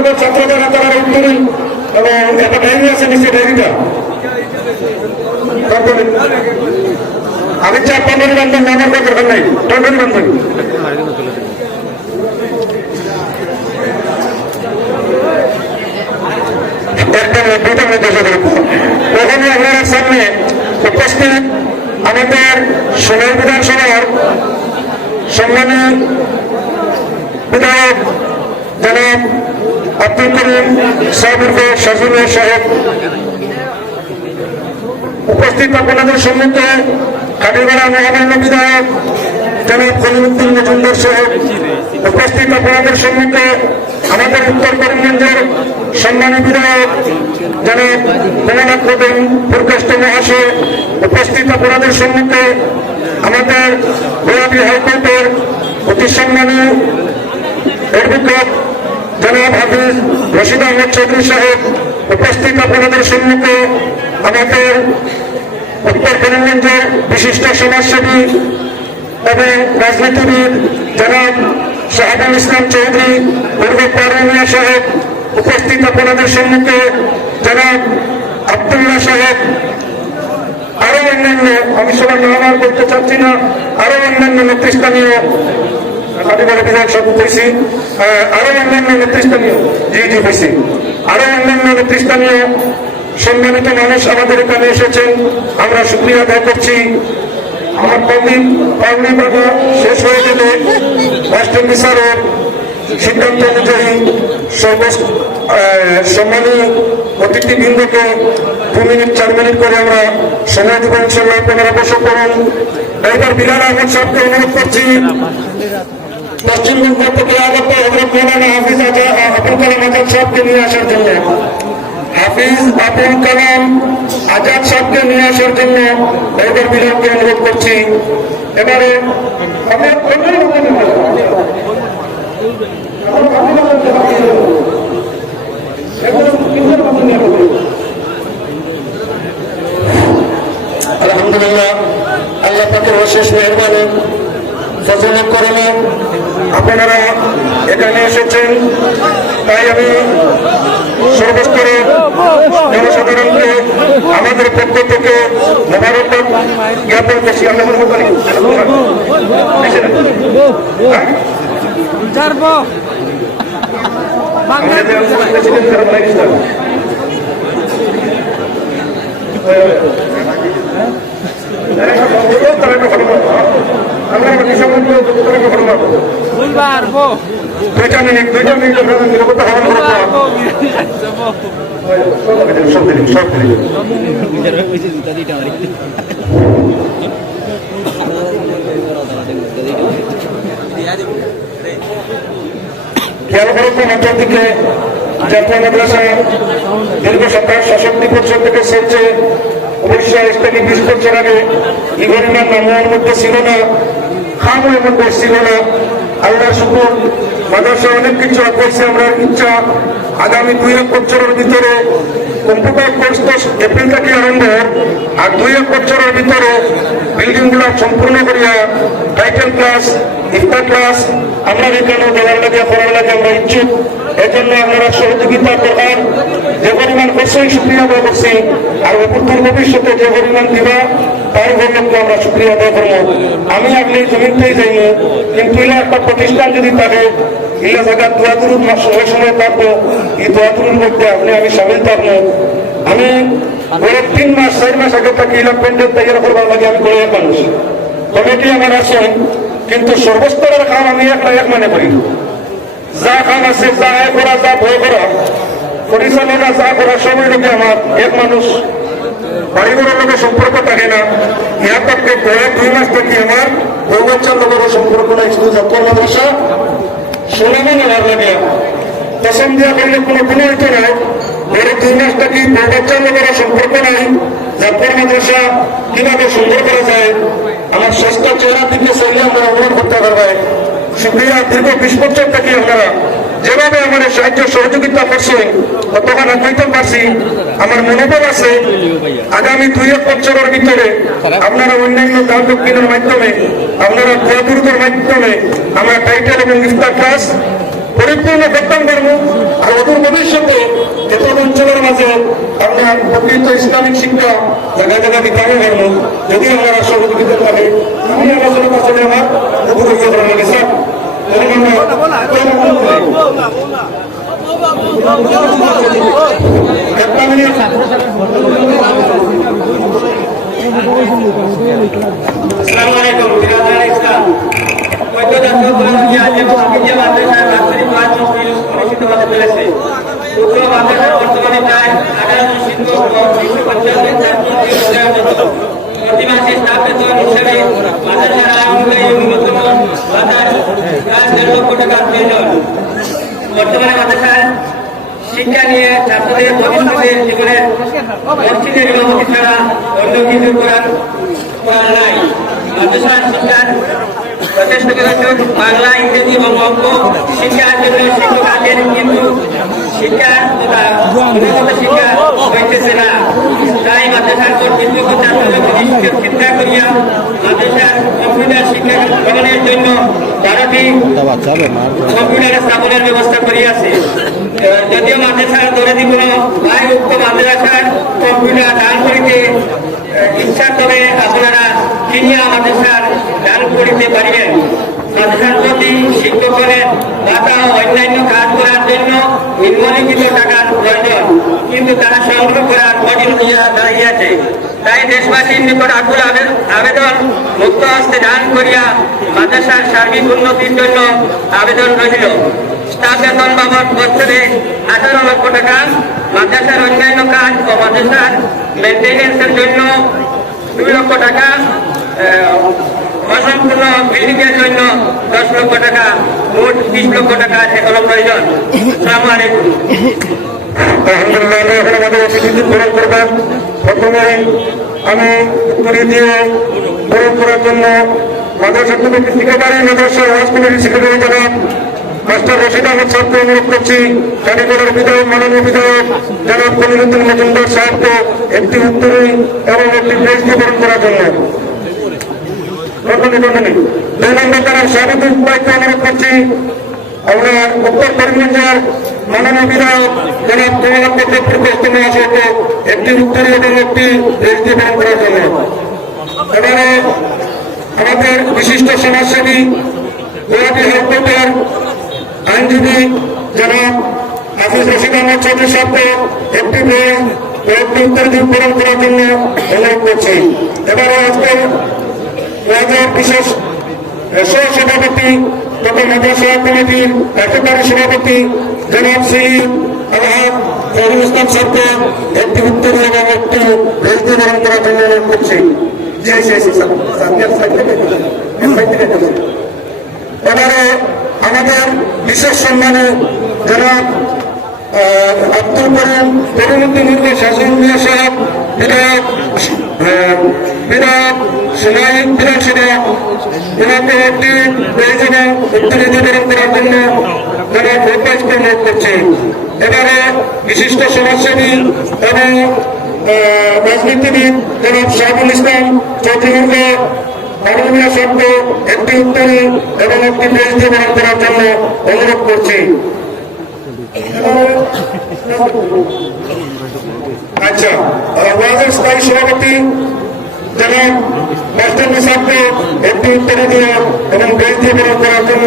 আমাদের ছাত্র যারা তারা উত্তরী এবং একটা ডায়েরি আছে নিচে ডায়েরিটা আমি চার পনেরো বান্ধব নামের দরকার নাই। টন্ডন বান্ধব ওখানে আপনার সামনে উপস্থিত আমাদের সোনার বিধানসভার সম্মানী বিধায়ক জনাব আব্দুল করিম সাহেবের শাসুল সাহেব উপস্থিত আপনাদের সম্মুখে কাটিগড়া মহামান্য বিধায়ক জনাব খলিমুদ্দিন মজুমদার সাহেব উপস্থিত আপনাদের সম্মুখে আমাদের উত্তর করিমগঞ্জের সম্মানী বিধায়ক জনাব মোহাম্মদ প্রবীণ প্রকাষ্ট মহাশয় উপস্থিত আপনাদের সম্মুখে আমাদের গোলাপী হাইকোর্টের অতি সম্মানী অ্যাডভোকেট জনাব হাফিজ রশিদ আহমদ চৌধুরী সাহেব উপস্থিত আপনাদের সম্মুখে আমাদের উত্তর করিমগঞ্জের বিশিষ্ট সমাজসেবী এবং রাজনীতিবিদ জনাব শাহাবুল ইসলাম চৌধুরী, পূর্ব পারমিয়া সাহেব উপস্থিত আপনাদের সম্মুখে, জনাব আবদুল্লাহ সাহেব আরও অন্যান্য, আমি সবার নাম বলতে চাচ্ছি না আরও অন্যান্য নেতৃস্থানীয় কাটিগড়া বিধানসভা পেয়েছি আরও অন্যান্য নেতৃস্থানীয় জি জি পেয়েছি আরও অন্যান্য নেতৃস্থানীয় সম্মানিত মানুষ আমাদের এখানে এসেছেন। আমরা সুক্রিয়া আদায় করছি। আমার পল্লী পাগড়ি বাবা শেষ হয়ে গেলে রাষ্ট্র বিচারের সিদ্ধান্ত অনুযায়ী সম্মানী অতিথিবৃন্দকে দু মিনিট, চার মিনিট করে আমরা সময় দেবো ইনশাল্লাহ আপনারা বসে করুন এইবার বিলাল আহমদ সাহেবকে অনুরোধ করছি। পশ্চিমবঙ্গ আগত হজরত মৌলানা হাফিজ আবুল কালাম আজাদ সাহেবকে নিয়ে আসার জন্য। হাফিজ আবুল কালাম আজাদ সাহেবকে নিয়ে আসার জন্য এইবার বিলালকে অনুরোধ করছি। এবারে আলহামদুলিল্লাহ, আল্লাহ পাকের অশেষ মেহরবানি। ফজল করণে আপনারা এখানে এসেছেন। তাই আমি সর্বস্তরে জনসাধারণকে, আমাদের পক্ষ থেকে মোবারকবাদ জ্ঞাপন করছি। আল্লাহ ছাড়বো ভুলবা আরবো খেয়াল করতে মাত্রার দিকে জাতীয় মাদ্রাসা দীর্ঘ সপ্তাহ বছর থেকে চলছে উনিশশো থেকে বিশ বছর আগে ইভরিমার নামের মধ্যে ছিল না খামের মধ্যে ছিল না। আল্লাহ শুকুর মাদ্রাসা অনেক কিছু করছে আমরা, ইচ্ছা। আগামী দুই এক বছরের ভিতরে কম্পিউটার কোর্স তো এপ্রিল থেকে আরম্ভ, আর দুই এক বছরের ভিতরে বিল্ডিংগুলো সম্পূর্ণ করিয়া টাইটেল ক্লাস ইফতার ক্লাস আমরা এখানে দেওয়ার লাগে করার লাগে আমরা ইচ্ছুক। এজন্য আপনারা সহযোগিতা করার যে পরিমাণ অবশ্যই সুক্রিয়া আদায় করছি। আর অপুত্তর ভবিষ্যতে যে পরিমাণ দিবা, তার জন্য আমরা সুক্রিয়া আদায় করব। আমি আপনি জমিনতেই যাইব। কিন্তু ইলা একটা প্রতিষ্ঠান যদি থাকে, ইলা জায়গা দোয়াতুরুর সময় সময় থাকব। এই দোয়াতুরুর মধ্যে আপনি, আমি সামিল থাকব। আমি তিন মাস, চার মাস আগে থাকি, ইলা পেন্ডেল তৈরি করবার লাগে আমি গড়ে মানুষ কমিটি আমার আছে, কিন্তু সর্বস্তরের কাম আমি এক না এক মানে করি। যা কাম আছে, যা আয় করা, যা ভয় করা, পরিচালনা যা করা, সবই লোকে আমার এক মানুষ। বাড়িঘরের লোকের সম্পর্ক থাকে না। ইহার পক্ষে গড়ে দুই মাস থেকে আমার বউ বাচ্চার লোকেরও সম্পর্ক নাই, শুধু জাতীয় মাদ্রাসা। শোনানো নেওয়ার লাগে। পছন্দ করলে কোনো কোনো নাই গড়ে দুই মাস থেকে বউ বাচ্চার লোকেরও সম্পর্ক নাই। জাতীয় মাদ্রাসা কীভাবে সুন্দর করা যায়, আমার সস্তা চেহারা দিকে চাইলে আমরা অবলম্বন করতে পারবে। সুপ্রিয়া, দীর্ঘ বিশ বছর থেকে আপনারা যেভাবে আমাদের সাহায্য সহযোগিতা করছেন তখন হইতে পারছি আমার মনোবল আছে। আগামী দুই এক বছরের ভিতরে আপনারা অন্যান্য দান দক্ষিণের মাধ্যমে, আপনারা দোয়াদুরুদের মাধ্যমে আমরা টাইটেল এবং ইফতার ক্লাস পরিপূর্ণ করতাম পারব আর অদূর ভবিষ্যতে এসব অঞ্চলের মাঝে আমরা প্রকৃত ইসলামিক শিক্ষা জায়গায় জায়গায় দিতে ধর্ম যদি আমরা সহযোগিতা পাবে আমি আলোচনা করতে আমার উপকৃত করা আলাইকুম বিরাদার ইসলাম ঐক্যজাত গোলন্দিয়া এবং আকিজা মাদ্রাসার বাৎসরিক পাঁচ অনুষ্ঠিত হতে চলেছে উক্ত মাদ্রাসার বর্তমানে প্রায় আঠারো ও দুইশো পঞ্চাশ প্রতি শিক্ষা নিয়ে ছাত্রদের ভবিষ্যতের অন্য কিছু করার নাই মাদ্রাসার শিক্ষার প্রদর্শন বাংলা, ইংরেজি এবং অঙ্ক শিক্ষার জন্য শিক্ষক আছেন কিন্তু শিক্ষা শিক্ষা হইতেছে না। তাই মাদ্রাসার কর্তৃপক্ষ শিক্ষক চিন্তা করিয়া মাদ্রাসার কম্পিউটার শিক্ষা গ্রহণের জন্য বারোটি কম্পিউটার স্থাপনের ব্যবস্থা করিয়াছে। যদিও মাদ্রাসার দরদি কোনো ভাই উক্ত মাদ্রাসার কম্পিউটার দান করিতে ইচ্ছা করে, আপনারা কিনিয়া মাদ্রাসার দান করিতে পারিবেন। মাদ্রাসার প্রতি শিক্ষকদের ভাতা অন্যান্য কাজ করার জন্য নিম্নলিখিত টাকার প্রয়োজন। কিন্তু তারা সংগ্রহ করার কঠিন দাঁড়িয়েছে তাই দেশবাসীর নিকট আকুল আবে- আবেদন, মুক্ত হস্তে দান করিয়া মাদ্রাসার সার্বিক উন্নতির জন্য আবেদন রহিল। স্টাফ বেতন বাবদ বছরে আঠারো লক্ষ টাকা, মাদ্রাসার অন্যান্য কাজ ও মাদ্রাসার মেনটেন্যান্সের জন্য দুই লক্ষ টাকা অসম্পূর্ণ বিল্ডিংয়ের জন্য দশ লক্ষ টাকা মোট বিশ লক্ষ টাকা এখনও প্রয়োজন সালাম প্রথমে আমি উত্তরে দিয়ে গ্রহণ করার জন্য মাদ্রাসা কমিটির সেক্রেটারি মাদ্রাসা ওয়াজ কমিটির মাস্টার রশিদ আহমদ সাহেবকে অনুরোধ করছি কারিগরের বিধায়ক মাননীয় বিধায়ক জনাব কলিমুদ্দিন মজুমদার সাহেবকে একটি উত্তরী এবং একটি প্রেস বিবরণ করার জন্য প্রথমে প্রথমে। দুই নম্বর তারা স্বাগত উপায়কে অনুরোধ করছি। আমরা উত্তর করিমগঞ্জের মাননীয় বিধায়ক জনাব কমলাক্ষ কর্তৃপক্ষ মহাশয়কে একটি উত্তরী এবং একটি রেজিস্ট্রি প্রদান করার জন্য। এবারে আমাদের বিশিষ্ট সমাজসেবী গুয়াহাটি হাইকোর্টের আইনজীবী জনাব হাফিজ রশিদ আহমদ চৌধুরী সাহেবকে একটি মেয়ে ও উত্তর প্রদান করার জন্য অনুরোধ করছি। এবারে আজকের রাজ্যের বিশেষ সহ সভাপতি তথা মাদ্রাসা কমিটির কার্যকারী সভাপতি জনাব শ্রী আলহাদ ফজল ইসলাম সাহেবকে একটি উত্তর এবং একটি রেজিস্ট্রি গ্রহণ করার জন্য অনুরোধ করছি। এবারে আমাদের বিশেষ সম্মানে জনাব আব্দুল করিম মুর্মু শাসন সাহেব, বিধায়ক জন্য জনাব ভোটাজকে অনুরোধ এবারে বিশিষ্ট সমাজসেবী এবং রাজনীতিবিদ জনাব শাহুল ইসলাম চৌধুরী মাননীয় শব্দ একটি উত্তরী এবং একটি প্রেস বিবরণ করার জন্য অনুরোধ করছি আচ্ছা ওয়াজের স্থায়ী সভাপতি জনাব মাস্টার নিসাবকে একটি উত্তরী দিয়ে এবং প্রেস বিবরণ করার জন্য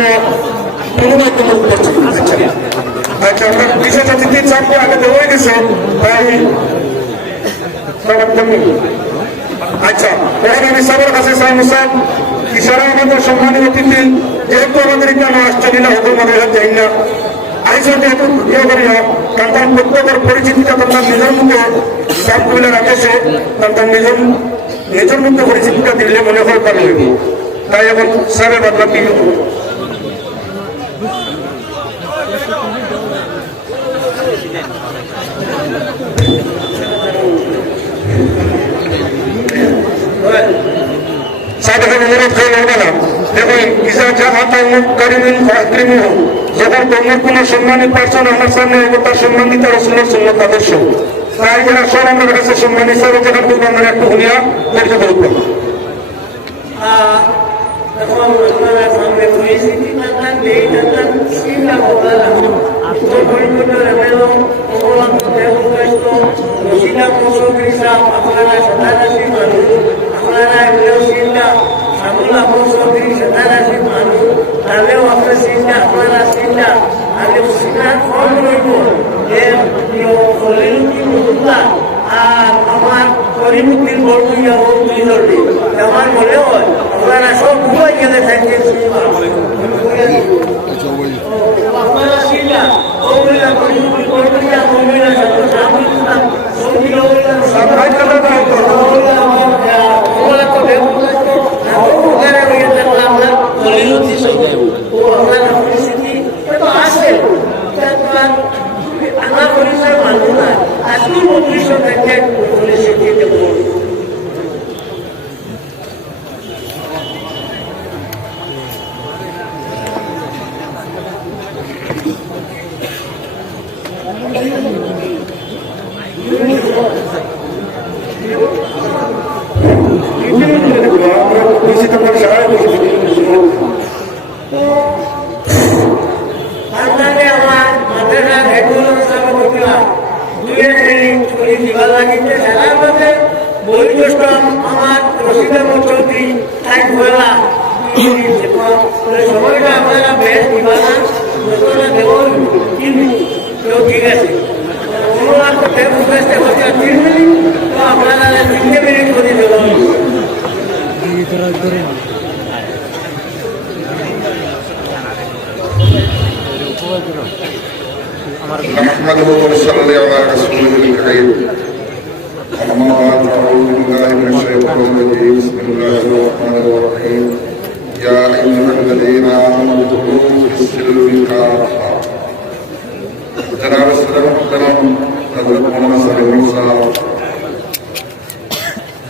আচ্ছা আমরা বিশেষ অতিথির চাপকে আগে দেওয়া গেছে, তাই আচ্ছা আমি কাছে চাই মুসাদ ইশারা আমাদের সম্মানীয় অতিথি, যেহেতু আমাদের এখানে আসছে না হতো মনে হয় না আইসন যেহেতু ইয়ে করি না কারণ তার প্রত্যেকের পরিচিতিটা তার নিজের মুখে সব বলে রাখেছে তার নিজের নিজের মুখে পরিচিতিটা দিলে মনে হয় ভালো হইব তাই এখন স্যারের বাদলা কি সাধারণ অনুরোধ করে এবং ইসা মুখ করিমিন ফাকরিমুহ যখন তোমার কোনো সম্মানিত পার্সন আমার সামনে হবে তার সম্মানিত রসুলের সুন্নত আদর্শ। তাই যারা সব আমার কাছে সম্মান হিসাবে যেটা করব আমরা একটু হুনিয়া করতে পারব এখন আপনারা সামনে পরিস্থিতি আপনারা সামুল আপন চৌধুরী সদারাশি মানুষ তাহলেও আমি চিন্তা ফল রইব যে কলিরুদ্দি আর আমার করিমুদ্দিন বড়ুইয়া দুই ধরবে আমার মনে হয় আপনারা সব গেলে থাকতে আপনারা চিন্তা ওগুলা করিমুদ্দিন বড়ুইয়া ওগুলা সবাই চলে যাও তো। পরিষদ সন্তানে আমার মাদ্রাসার হেডুল সাহেব বকিলা দুয়ে শ্রেণি ছড়ি দিবা লাগিতে খেলার মধ্যে বয়োজ্যেষ্ঠ আমার রশিদ চৌধুরী তাই বলা সময়টা আপনারা বেশ দিবা না যতটা দেবন কিন্তু কেউ ঠিক আছে। তো আপনারা তিনটে মিনিট করে দেবেন نحمده ونصلي على رسوله الكريم أما بعد أعوذ بالله من الشيطان الرجيم بسم الله الرحمن الرحيم يا أيها الذين آمنوا ادخلوا في السلم كافة جناب السلام محترم حضرت الله عليه وسلم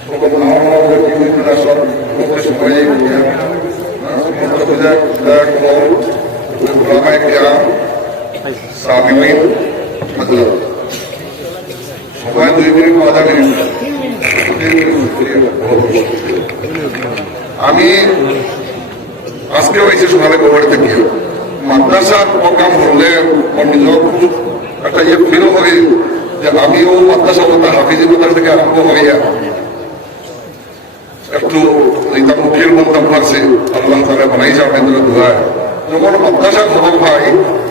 وقد أمر بكم من أشر مخرج مريم ذاك ذاك علماء الكرام সবাই দুই মিনিট কথা আমি আজকে হয়েছে সকালে গোবরে গিয়ে মাদ্রাসার প্রোগ্রাম হলে নিজের খুব একটা ইয়ে ফিল হয় যে আমিও মাদ্রাসা কথা হাফিজি মাদ্রাসা থেকে আরম্ভ হইয়া একটু এটা মুখের মন্তব্য আছে। আল্লাহ তালা বানাইছে আমাদের দোয়ায়। যখন মাদ্রাসা খবর পাই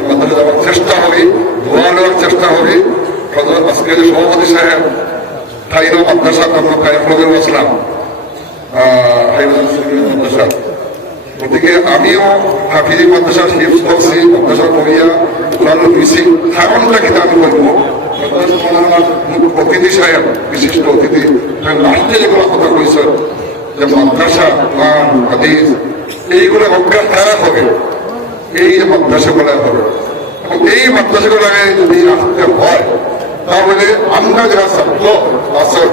মাদ্রাসা যাওয়ার চেষ্টা হবে ধোয়া নেওয়ার চেষ্টা হবে হজরত আজকে সভাপতি সাহেব ঠাইনা মাদ্রাসা আমরা কায়েম করে বসলাম গতিকে আমিও কিন্তু আমি অতিথি সাহেব, বিশিষ্ট অতিথি লাস্টে যেগুলো কথা যে এইগুলো অজ্ঞান হবে। এই মাদ্রাসাগুলো হবে এবং এই মাদ্রাসাগুলোকে যদি আসতে হয়, তাহলে আমরা যারা ছাত্র আসল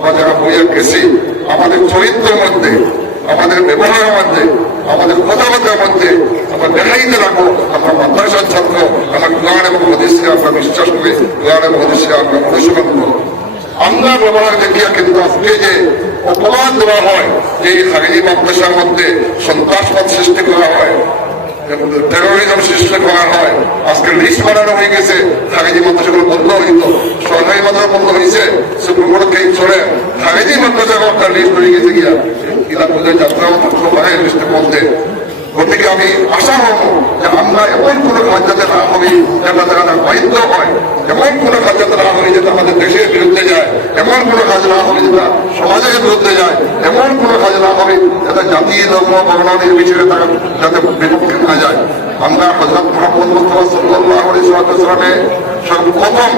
বা যারা বইয়া গেছি আমাদের চরিত্রের মধ্যে, আমাদের ব্যবহারের মধ্যে, আমাদের কথাবার্তার মধ্যে আমরা দেখাইতে রাখব আমরা মাদ্রাসার ছাত্র, আমার কোরআন এবং হদিসকে আমরা বিশ্বাস করি, কোরআন এবং হদিসকে আমরা অনুসরণ করব। আমরা ব্যবহার দেখিয়া কিন্তু আজকে যে অপবাদ দেওয়া হয়, যে এই হারিয়ে মাদ্রাসার মধ্যে সন্ত্রাসবাদ সৃষ্টি করা হয় হয়। হয়ে সরকারি মাদ্রাসা বন্ধ হয়েছে সুপ্রিম কোর্ট কেস চলে হয়ে গেছে গিয়া কিনা বোঝায় যাত্রা লিস্টের মধ্যে গতিকে আমি আশা হব যে আমরা এমন কোন কাজ যাতে না হবে যাতে তারা বৈধ হয়। এমন কোন কাজ না হলে যেটা আমাদের দেশের বিরুদ্ধে যায়, এমন কোন কাজ না হবে যেটা সমাজের বিরুদ্ধে যায়, এমন কোন কাজ না হবে যাতে জাতি, ধর্ম বর্ণ নির্বিশেষে তারা যাতে বিপক্ষে না যায়। আমরা হজরত মোহাম্মদ মুস্তফা সাল্লাহ আলী সাল্লামে সর্বপ্রথম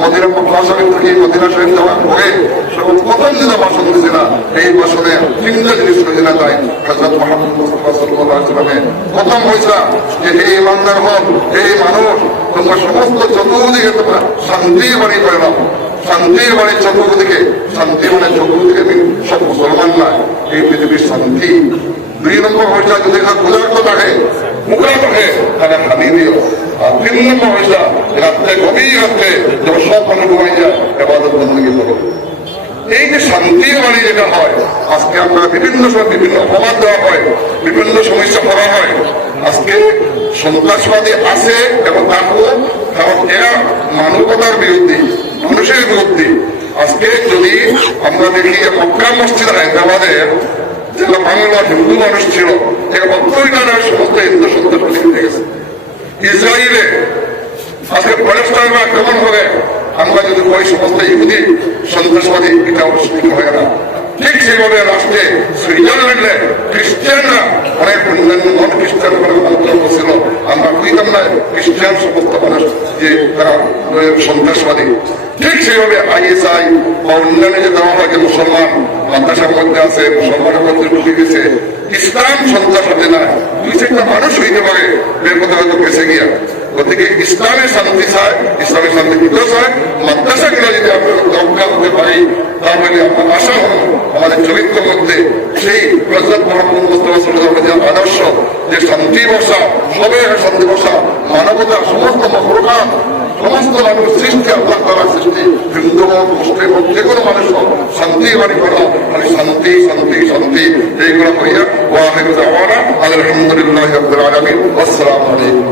মদিনা শরীফ থেকে মদিনা শরীফ যাওয়ার পরে সর্বপ্রথম যেটা ভাষণ দিয়েছিল এই ভাষণে তিনটা জিনিস হয়েছিল তাই হজরত প্রথম যে এই ইমানদার হন এই মানুষ, তোমরা সমস্ত চতুর্দিকে তোমরা শান্তি বাড়ি করে নাও। শান্তির বাড়ি চতুর্দিকে, শান্তি মানে চতুর্দিকে সব মুসলমান নয় এই পৃথিবীর শান্তি। দুই নম্বর হয়েছে যদি ক্ষুধার্ত থাকে মুখে থাকে তাহলে হানি এই যে শান্তির বাড়ি যেটা হয়, আজকে আমরা বিভিন্ন সময় বিভিন্ন অপবাদ দেওয়া হয়, বিভিন্ন সমস্যা করা হয়। আজকে সন্ত্রাসবাদী আছে এবং তারপর কারণ এরা মানবতার বিরুদ্ধে, মানুষের বিরুদ্ধে। আজকে যদি আমরা দেখি মক্কা মসজিদ হায়দ্রাবাদের যেটা বাংলা হিন্দু মানুষ ছিল একাত্তরই টানার সমস্ত হিন্দু সন্ত্রাসবাদী গেছে। ইসরায়েলে আজকে প্যালেস্টাইনে আক্রমণ হবে, আমরা যদি ওই সমস্ত ইহুদি সন্ত্রাসবাদী, এটা অবশ্যই হয় না। ঠিক সেইভাবে রাষ্ট্রে সুইজারল্যান্ডে খ্রিস্টানরা অনেক অন্যান্য নন খ্রিস্টান ছিল। আমরা বুঝতাম না খ্রিস্টান সমস্ত মানুষ যে তারা সন্ত্রাসবাদী। ঠিক সেইভাবে আইএসআই বা অন্যান্য যে দেওয়া হয় যে মুসলমান মাদ্রাসার আছে মধ্যে ঢুকে গেছে ইসলাম সন্ত্রাসবাদী না, দুই চারটা মানুষ হইতে পারে, বের কথা হয়তো বেঁচে গিয়া। গতিকে ইসলামের শান্তি চায় ইসলামের শান্তি দিতে চায় মাদ্রাসাগুলো যদি আমরা রক্ষা হতে পারি তাহলে আমার আশা হল আমাদের চরিত্রের মধ্যে সেই প্রজাত মোহাম্মদ যে আদর্শ, যে শান্তি বসা সবে শান্তি বসা মানবতা সমস্ত মহরকান সমস্ত মানুষ সৃষ্টি আল্লাহ তালা সৃষ্টি হিন্দু হোক মুসলিম হোক যে কোনো মানুষ হোক শান্তি বাড়ি করা মানে শান্তি শান্তি শান্তি এইগুলো হইয়া জামানা আলহামদুলিল্লাহ আব্দুল আলমী আসসালামু আলাইকুম